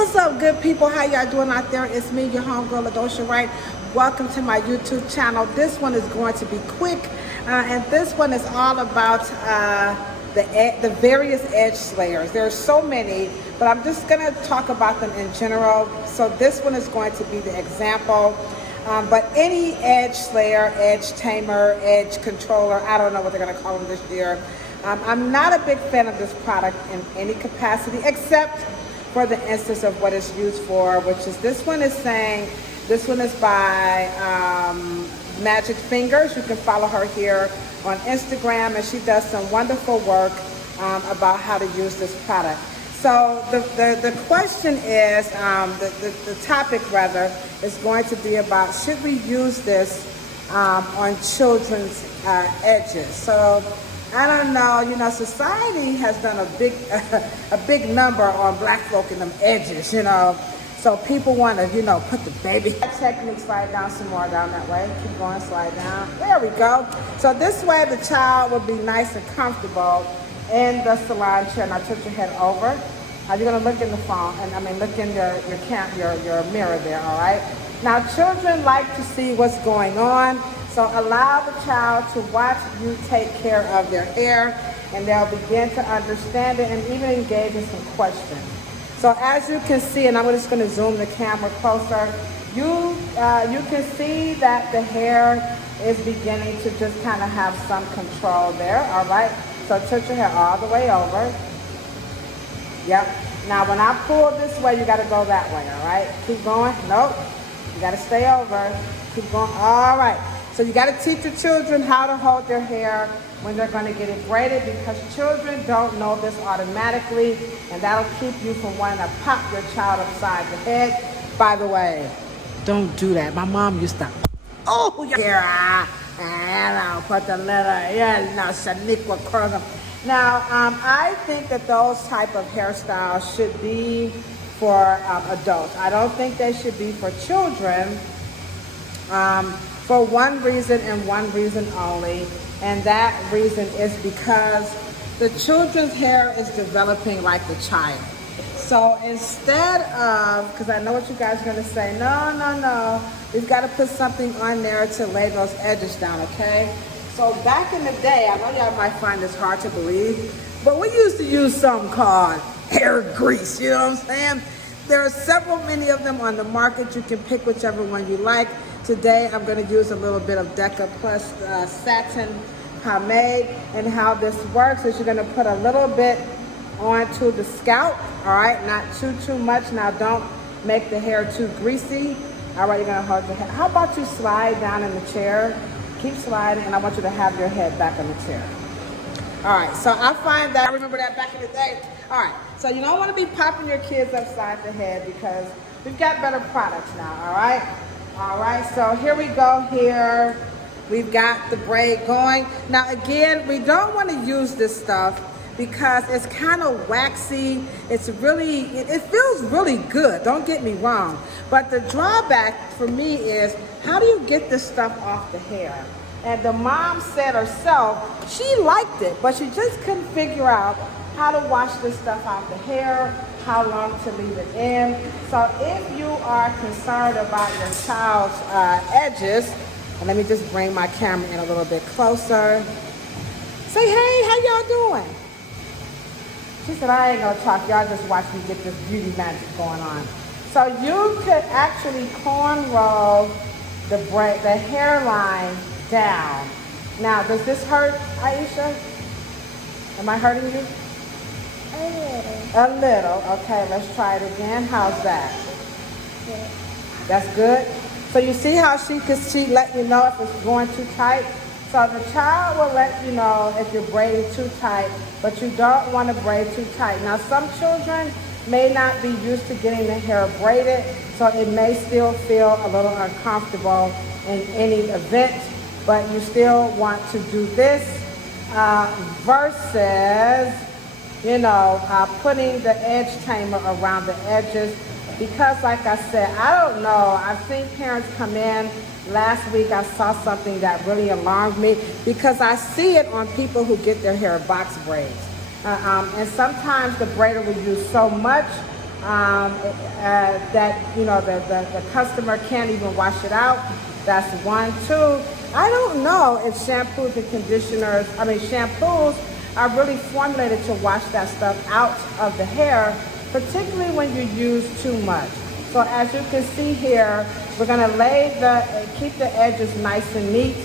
What's up, good people? How y'all doing out there? It's me, your homegirl, WRIGHT. Welcome to my YouTube channel. This one is going to be quick, and this one is all about the various edge slayers. There are so many, but I'm just going to talk about them in general. So this one is going to be the example. But any edge slayer, edge tamer, edge controller, I don't know what they're going to call them this year. I'm not a big fan of this product in any capacity, except for the instance of what it's used for, which is this one is saying, this one is by Magic Fingers. You can follow her here on Instagram, and she does some wonderful work about how to use this product. So the question is, the topic rather, is going to be about, should we use this on children's edges? So I don't know, you know, society has done a big number on black folk in them edges, you know. So people want to, you know, put the baby technique, slide down some more down that way. Keep going, slide down. There we go. So this way the child will be nice and comfortable in the salon chair. Now tilt your head over. Now you're gonna look in the phone, and look in your mirror there, all right? Now children like to see what's going on. So allow the child to watch you take care of their hair, and they'll begin to understand it and even engage in some questions. So as you can see, and I'm just going to zoom the camera closer, you can see that the hair is beginning to just kind of have some control there, all right? So tilt your hair all the way over. Yep. Now when I pull this way, you got to go that way, all right? Keep going. Nope. You got to stay over. Keep going. All right. So you got to teach your children how to hold their hair when they're going to get it braided, because children don't know this automatically, and that'll keep you from wanting to pop your child upside the head. By the way, don't do that. My mom used to, oh, yeah, and put the little, yeah, no, Shaniqua curls up. Now, I think that those type of hairstyles should be for adults. I don't think they should be for children. For one reason and one reason only, and that reason is because the children's hair is developing like the child. So instead of, because I know what you guys are going to say, no, we've got to put something on there to lay those edges down, okay? So back in the day, I know y'all might find this hard to believe, but we used to use something called hair grease, you know what I'm saying? There are many of them on the market. You can pick whichever one you like. Today, I'm going to use a little bit of Deca Plus satin pomade, and how this works is you're going to put a little bit onto the scalp, all right? Not too much. Now, don't make the hair too greasy. All right, you're going to hold your head. How about you slide down in the chair? Keep sliding, and I want you to have your head back on the chair. All right, so I find that, I remember that back in the day. All right, so you don't want to be popping your kids upside the head, because we've got better products now, all right? All right, so here we go here. We've got the braid going. Now again, we don't want to use this stuff because it's kind of waxy. It's really, it feels really good, don't get me wrong. But the drawback for me is, how do you get this stuff off the hair? And the mom said herself, she liked it, but she just couldn't figure out how to wash this stuff off the hair, how long to leave it in. So if you are concerned about your child's edges, and let me just bring my camera in a little bit closer. Say, hey, how y'all doing? She said, I ain't gonna talk, y'all just watch me get this beauty magic going on. So you could actually cornrow the hairline down. Now, does this hurt, Aisha? Am I hurting you? A little. Okay, let's try it again. How's that? Good. That's good? So you see how she let you know if it's going too tight? So the child will let you know if you're braiding too tight, but you don't want to braid too tight. Now some children may not be used to getting the hair braided, so it may still feel a little uncomfortable in any event, but you still want to do this versus, you know, putting the edge tamer around the edges, because like I said, I don't know, I've seen parents come in. Last week I saw something that really alarmed me, because I see it on people who get their hair box braids. And sometimes the braider will use so much that, you know, the customer can't even wash it out. That's one. Two, I don't know if shampoos and conditioners, shampoos are really formulated to wash that stuff out of the hair, particularly when you use too much. So as you can see here, we're gonna keep the edges nice and neat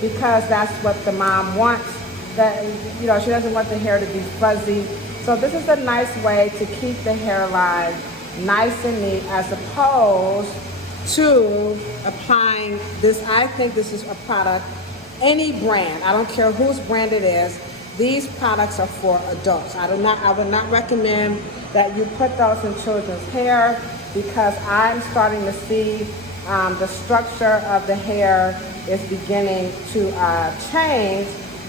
because that's what the mom wants. That, you know, she doesn't want the hair to be fuzzy. So this is a nice way to keep the hairline nice and neat as opposed to applying this. I think this is a product, any brand, I don't care whose brand it is, these products are for adults. I would not recommend that you put those in children's hair because I'm starting to see the structure of the hair is beginning to change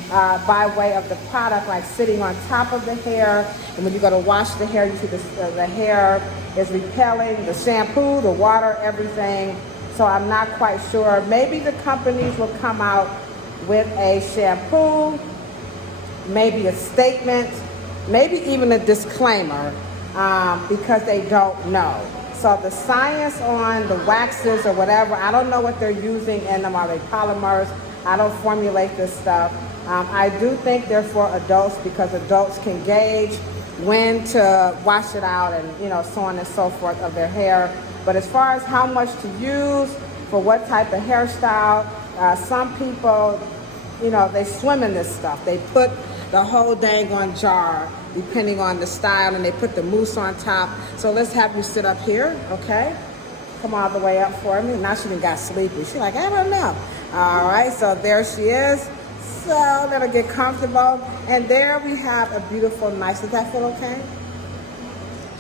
by way of the product, like sitting on top of the hair. And when you go to wash the hair, you see the hair is repelling, the shampoo, the water, everything. So I'm not quite sure. Maybe the companies will come out with a shampoo, maybe a statement, maybe even a disclaimer because they don't know. So the science on the waxes or whatever, I don't know what they're using in them. Are they polymers? I don't formulate this stuff. I do think they're for adults because adults can gauge when to wash it out and, you know, so on and so forth of their hair. But as far as how much to use for what type of hairstyle, some people, you know, they swim in this stuff. They put the whole dang on jar depending on the style, and they put the mousse on top. So let's have you sit up here, okay? Come all the way up for me. Now she done got sleepy. She's like, I don't know. All right, so there she is. So let her get comfortable. And there we have a beautiful, nice, does that feel okay?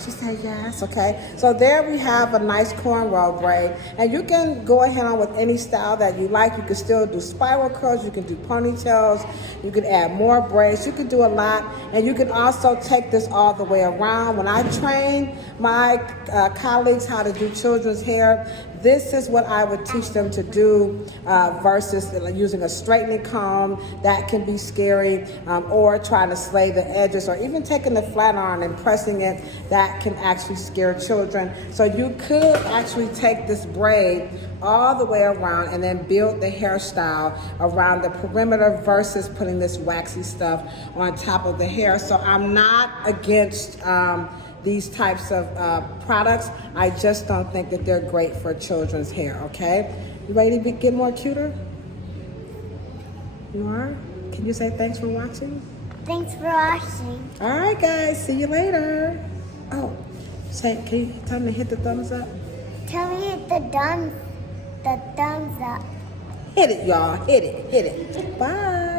She said yes, okay. So there we have a nice cornrow braid. And you can go ahead on with any style that you like. You can still do spiral curls, you can do ponytails, you can add more braids, you can do a lot. And you can also take this all the way around. When I train my colleagues how to do children's hair, this is what I would teach them to do versus using a straightening comb. That can be scary, or trying to slay the edges, or even taking the flat iron and pressing it. That can actually scare children. So you could actually take this braid all the way around and then build the hairstyle around the perimeter versus putting this waxy stuff on top of the hair. So I'm not against these types of products. I just don't think that they're great for children's hair, okay? You ready to get more cuter? You are? Can you say thanks for watching? Thanks for watching. All right, guys, see you later. Oh, can you tell me to hit the thumbs up? Tell me hit the thumbs up. Hit it, y'all, hit it. Bye.